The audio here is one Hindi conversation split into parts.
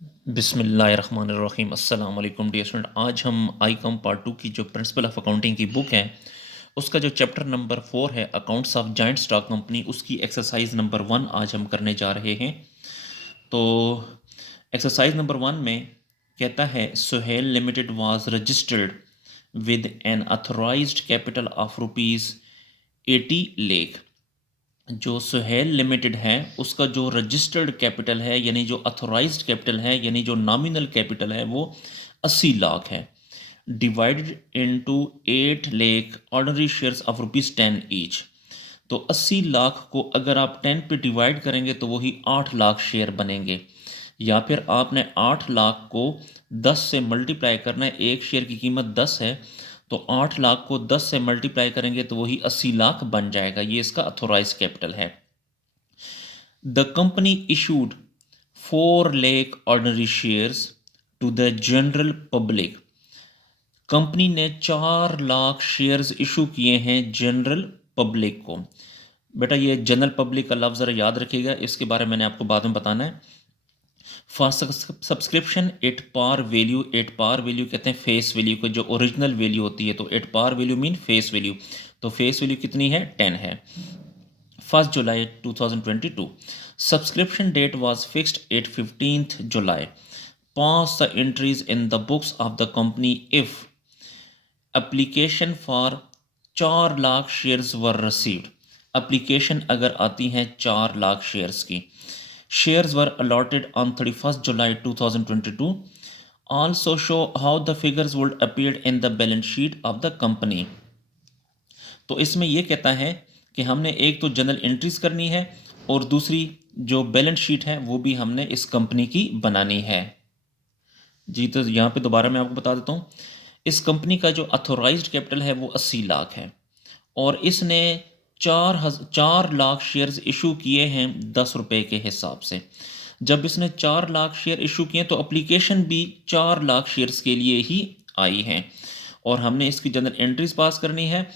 बिस्मिल्लाहिर्रहमानिर्रहीम अस्सलाम वालेकुम डियर स्टूडेंट। आज हम आई कॉम पार्ट 2 की जो प्रिंसिपल ऑफ अकाउंटिंग की बुक है उसका जो चैप्टर नंबर 4 है accounts of joint stock company उसकी एक्सरसाइज नंबर 1 आज हम करने जा रहे हैं। तो एक्सरसाइज नंबर 1 में कहता है Suhail limited was registered with an authorised capital of rupees 80 lakh. जो सुहेल लिमिटेड है उसका जो रजिस्टर्ड कैपिटल है यानी जो अथोराइज्ड कैपिटल है यानी जो नॉमिनल कैपिटल है वो 80 लाख है, divided into 8 lakh ordinary shares of rupees 10 each. तो 80 लाख को अगर आप 10 पे डिवाइड करेंगे तो वही 8 लाख शेयर बनेंगे, या फिर आपने 8 लाख को 10 से मल्टीप्लाई करना है। एक शेयर की कीमत 10 है तो 8 लाख को 10 से मल्टीप्लाई करेंगे तो वही 80 लाख बन जाएगा। ये इसका अथोराइज कैपिटल है। The company issued 4 lakh ordinary shares to the general public. Company ने 4 लाख शेयर्स इशू किए हैं जनरल पब्लिक को। बेटा ये जनरल पब्लिक का लफ्ज़ ज़रा याद रखिएगा, इसके बारे में मैंने आपको बाद में बताना है। For subscription at par value, at par value कहते हैं फेस वैल्यू को, जो ओरिजिनल वैल्यू होती है। तो at par value mean face value. तो फेस वैल्यू कितनी है? 10 है। 1 July 2022 subscription date was fixed at 15th July. Pass the entries in the books of the company if application for 4 lakh shares were received. Application अगर आती हैं 4 लाख शेयर्स की। Shares were allotted on 31 July 2022। Also show how the figures would appear in the balance sheet of the company. तो इसमें यह कहता है कि हमने एक तो जनरल एंट्रीज करनी है और दूसरी जो बैलेंस शीट है वो भी हमने इस कंपनी की बनानी है। जी तो यहाँ पे दोबारा मैं आपको बता देता हूँ। इस कंपनी का जो अथोराइज्ड कैपिटल है वो 80 लाख है और इसने 4 लाख शेयर्स इशू किए हैं 10 रुपये के हिसाब से। जब इसने 4 लाख शेयर इशू किए तो अप्लीकेशन भी 4 लाख शेयर्स के लिए ही आई है और हमने इसकी जनरल एंट्रीज पास करनी है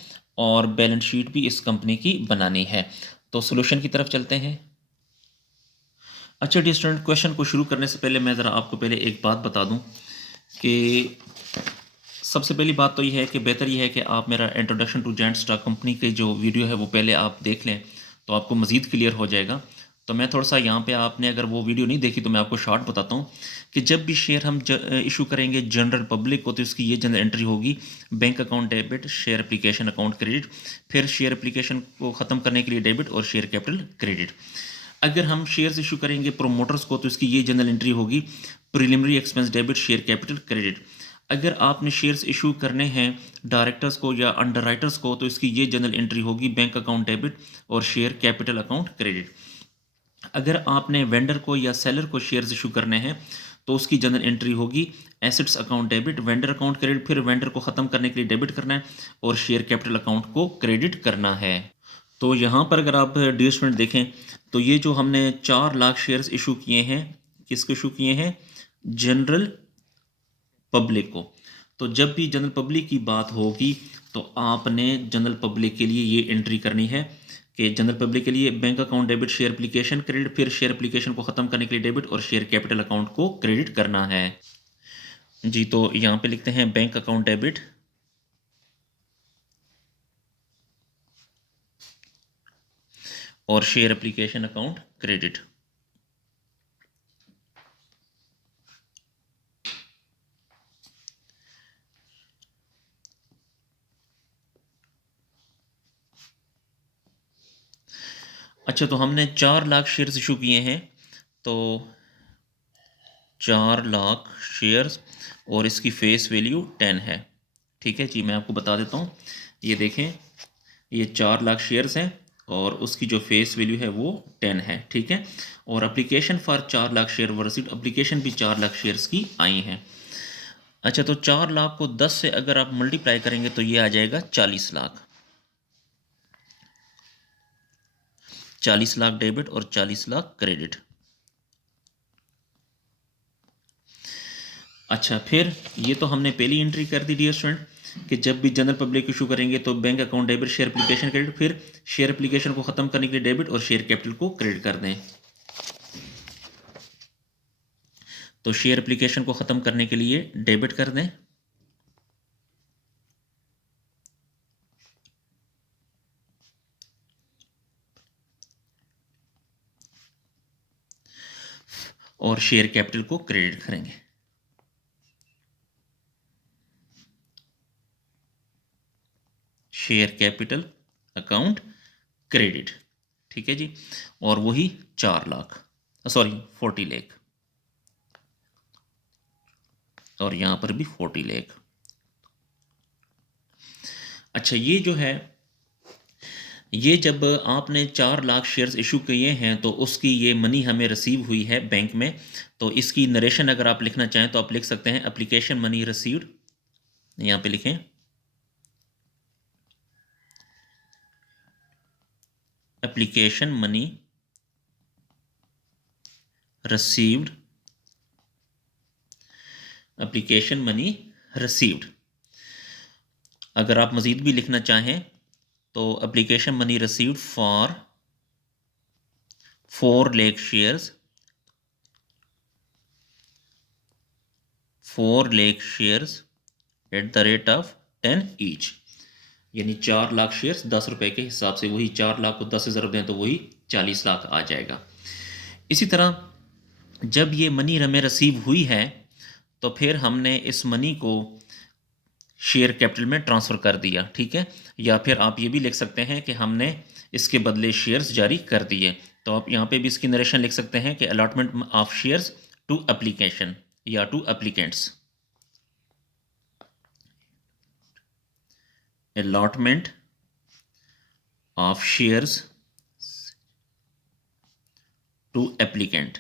और बैलेंस शीट भी इस कंपनी की बनानी है। तो सोल्यूशन की तरफ चलते हैं। अच्छा डियर स्टूडेंट, क्वेश्चन को शुरू करने से पहले मैं ज़रा आपको पहले एक बात बता दूं कि सबसे पहली बात तो ये है कि बेहतर ये है कि आप मेरा introduction to joint stock company के जो वीडियो है वो पहले आप देख लें तो आपको मज़ीद क्लियर हो जाएगा। तो मैं थोड़ा सा यहाँ पे, आपने अगर वो वीडियो नहीं देखी तो मैं आपको शॉर्ट बताता हूँ कि जब भी शेयर हम इशू करेंगे जनरल पब्लिक को तो इसकी ये जनरल एंट्री होगी, bank account debit, share application account credit. फिर शेयर एप्लीकेशन को ख़त्म करने के लिए डेबिट और शेयर कैपिटल क्रेडिट। अगर हम शेयर्स इशू करेंगे प्रोमोटर्स को तो इसकी ये जनरल एंट्री होगी, preliminary expense debit, share capital credit. अगर आपने शेयर्स इशू करने हैं डायरेक्टर्स को या अंडर राइटर्स को तो इसकी ये जनरल एंट्री होगी, बैंक अकाउंट डेबिट और शेयर कैपिटल अकाउंट क्रेडिट। अगर आपने वेंडर को या सेलर को शेयर्स इशू करने हैं तो उसकी जनरल एंट्री होगी assets account debit, vendor account credit. फिर वेंडर को ख़त्म करने के लिए डेबिट करना है और शेयर कैपिटल अकाउंट को क्रेडिट करना है। तो यहाँ पर अगर आप डियर स्टूडेंट देखें तो ये जो हमने 4 लाख शेयर्स इशू किए हैं, किसको इशू किए हैं? जनरल पब्लिक को। तो जब भी जनरल पब्लिक की बात होगी तो आपने जनरल पब्लिक के लिए ये एंट्री करनी है कि जनरल पब्लिक के लिए bank account debit, share application credit. फिर शेयर एप्लीकेशन को ख़त्म करने के लिए डेबिट और शेयर कैपिटल अकाउंट को क्रेडिट करना है। जी तो यहाँ पे लिखते हैं बैंक अकाउंट डेबिट और शेयर एप्लीकेशन अकाउंट क्रेडिट। अच्छा तो हमने 4 लाख शेयर्स इशू किए हैं, तो 4 लाख शेयर्स और इसकी फेस वैल्यू 10 है। ठीक है जी, मैं आपको बता देता हूँ। ये देखें, ये 4 लाख शेयर्स हैं और उसकी जो फेस वैल्यू है वो 10 है। ठीक है, और application for 4 lakh share were received, application भी 4 लाख शेयर्स की आई हैं। अच्छा तो 4 लाख को 10 से अगर आप मल्टीप्लाई करेंगे तो ये आ जाएगा 40 लाख। 40 लाख डेबिट और 40 लाख क्रेडिट। अच्छा फिर ये तो हमने पहली एंट्री कर दी डियर स्टूडेंट कि जब भी जनरल पब्लिक इशू करेंगे तो bank account debit, share application credit. फिर शेयर एप्लीकेशन को ख़त्म करने के लिए डेबिट और शेयर कैपिटल को क्रेडिट कर दें। तो शेयर एप्लीकेशन को ख़त्म करने के लिए डेबिट कर दें। और शेयर कैपिटल को क्रेडिट करेंगे। शेयर कैपिटल अकाउंट क्रेडिट, ठीक है जी। और वही 4 लाख, सॉरी 40 लाख, और यहां पर भी 40 लाख। अच्छा, ये जो है, ये जब आपने 4 लाख शेयर्स इशू किए हैं तो उसकी ये मनी हमें रिसीव हुई है बैंक में। तो इसकी नरेशन अगर आप लिखना चाहें तो आप लिख सकते हैं एप्लीकेशन मनी रिसीव्ड, यहां पे लिखें application money received, application money received. अगर आप मज़ीद भी लिखना चाहें तो application money received for 4 lakh shares, 4 lakh shares at the rate of 10 each, यानी 4 लाख शेयर्स 10 रुपए के हिसाब से, वही 4 लाख को 10 से ज़रब दें तो वही 40 लाख आ जाएगा। इसी तरह जब ये मनी हमें रिसीव हुई है तो फिर हमने इस मनी को शेयर कैपिटल में ट्रांसफ़र कर दिया, ठीक है। या फिर आप ये भी लिख सकते हैं कि हमने इसके बदले शेयर्स जारी कर दिए। तो आप यहाँ पे भी इसकी नरेशन लिख सकते हैं कि allotment of shares to application या to applicants, allotment of shares to applicant,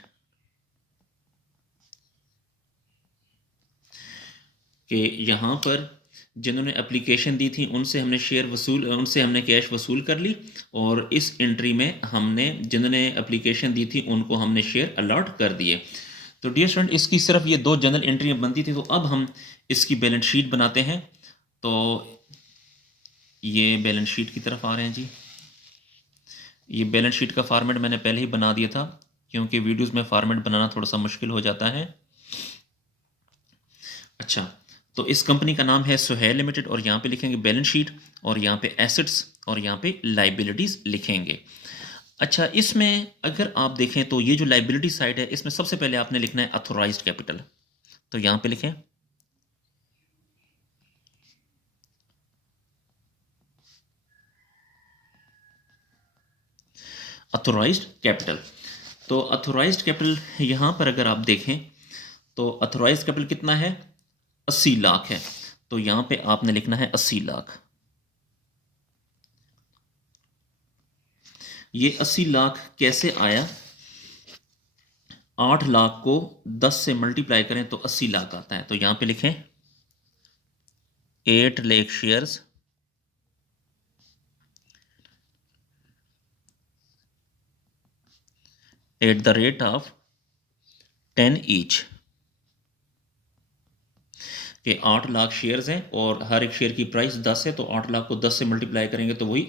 कि यहाँ पर जिन्होंने एप्लीकेशन दी थी उनसे हमने कैश वसूल कर ली, और इस एंट्री में हमने जिन्होंने एप्लीकेशन दी थी उनको हमने शेयर अलॉट कर दिए। तो डियर स्टूडेंट, इसकी सिर्फ ये 2 जनरल एंट्रियाँ बनती थी। तो अब हम इसकी बैलेंस शीट बनाते हैं। तो ये बैलेंस शीट की तरफ आ रहे हैं जी। ये बैलेंस शीट का फॉर्मेट मैंने पहले ही बना दिया था, क्योंकि वीडियोज़ में फॉर्मेट बनाना थोड़ा सा मुश्किल हो जाता है। अच्छा, तो इस कंपनी का नाम है सुहेल लिमिटेड, और यहाँ पे लिखेंगे बैलेंस शीट, और यहाँ पे एसेट्स, और यहाँ पे लाइबिलिटीज़ लिखेंगे। अच्छा, इसमें अगर आप देखें तो ये जो लाइबिलिटी साइड है, इसमें सबसे पहले आपने लिखना है अथोराइज्ड कैपिटल। तो यहाँ पे लिखें अथोराइज्ड कैपिटल। तो अथोराइज्ड कैपिटल यहाँ पर अगर आप देखें तो अथोराइज्ड कैपिटल कितना है, 80 लाख है। तो यहाँ पे आपने लिखना है 80 लाख। ये 80 लाख कैसे आया, 8 लाख को 10 से मल्टीप्लाई करें तो 80 लाख आता है। तो यहाँ पे लिखें 8 lakh shares at the rate of 10 each, कि 8 लाख शेयर्स हैं और हर एक शेयर की प्राइस 10 है, तो 8 लाख को 10 से मल्टीप्लाई करेंगे तो वही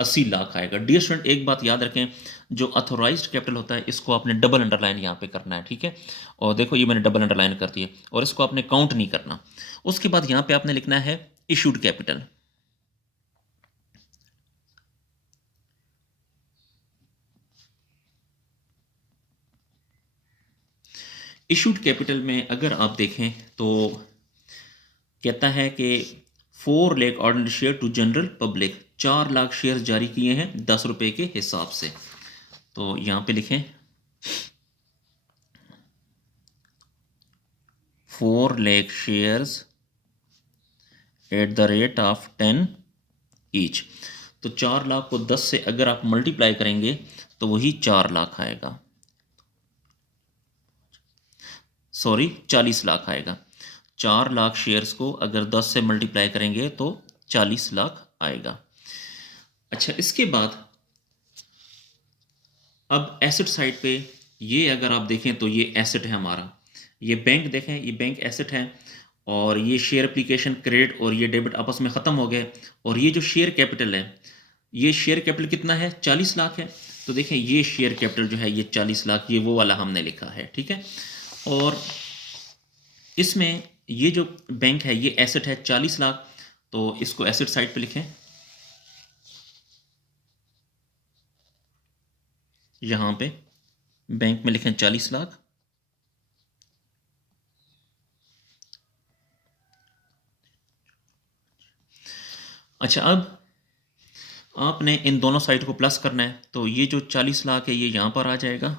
80 लाख आएगा। डियर स्टूडेंट, एक बात याद रखें, जो अथोराइज्ड कैपिटल होता है इसको आपने डबल अंडरलाइन यहाँ पे करना है, ठीक है। और देखो ये मैंने डबल अंडरलाइन कर दिया, और इसको आपने काउंट नहीं करना। उसके बाद यहाँ पे आपने लिखना है इशूड कैपिटल। इशूड कैपिटल में अगर आप देखें तो कहता है कि 4 lakh ordinary share to general public, 4 lakh share जारी किए हैं 10 रुपए के हिसाब से। तो यहाँ पे लिखें 4 lakh shares at the rate of 10 each. तो 4 लाख को 10 से अगर आप मल्टीप्लाई करेंगे तो वही 4 लाख आएगा, सॉरी 40 लाख आएगा। 4 लाख शेयर्स को अगर 10 से मल्टीप्लाई करेंगे तो 40 लाख आएगा। अच्छा, इसके बाद अब एसेट साइड पे ये अगर आप देखें तो ये एसेट है हमारा। ये बैंक देखें, ये बैंक एसेट है, और ये शेयर एप्लीकेशन क्रेडिट और ये डेबिट आपस में ख़त्म हो गए। और ये जो शेयर कैपिटल है, ये शेयर कैपिटल कितना है, 40 लाख है। तो देखें ये शेयर कैपिटल जो है ये 40 लाख, ये वो वाला हमने लिखा है, ठीक है। और इसमें ये जो बैंक है ये एसेट है 40 लाख, तो इसको एसेट साइड पे लिखें, यहाँ पे बैंक में लिखें 40 लाख। अच्छा, अब आपने इन दोनों साइड को प्लस करना है, तो ये जो 40 लाख है ये यहाँ पर आ जाएगा।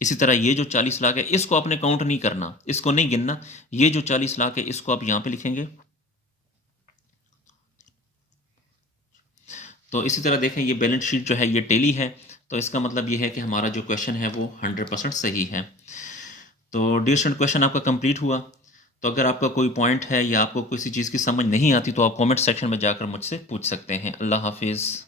इसी तरह ये जो 40 लाख है इसको आपने काउंट नहीं करना, इसको नहीं गिनना, ये जो 40 लाख है इसको आप यहाँ पे लिखेंगे। तो इसी तरह देखें ये बैलेंस शीट जो है ये टेली है, तो इसका मतलब ये है कि हमारा जो क्वेश्चन है वो 100% सही है। तो डियर स्टूडेंट, क्वेश्चन आपका कंप्लीट हुआ। तो अगर आपका कोई पॉइंट है या आपको किसी चीज़ की समझ नहीं आती तो आप कमेंट सेक्शन में जाकर मुझसे पूछ सकते हैं। अल्लाह हाफिज़।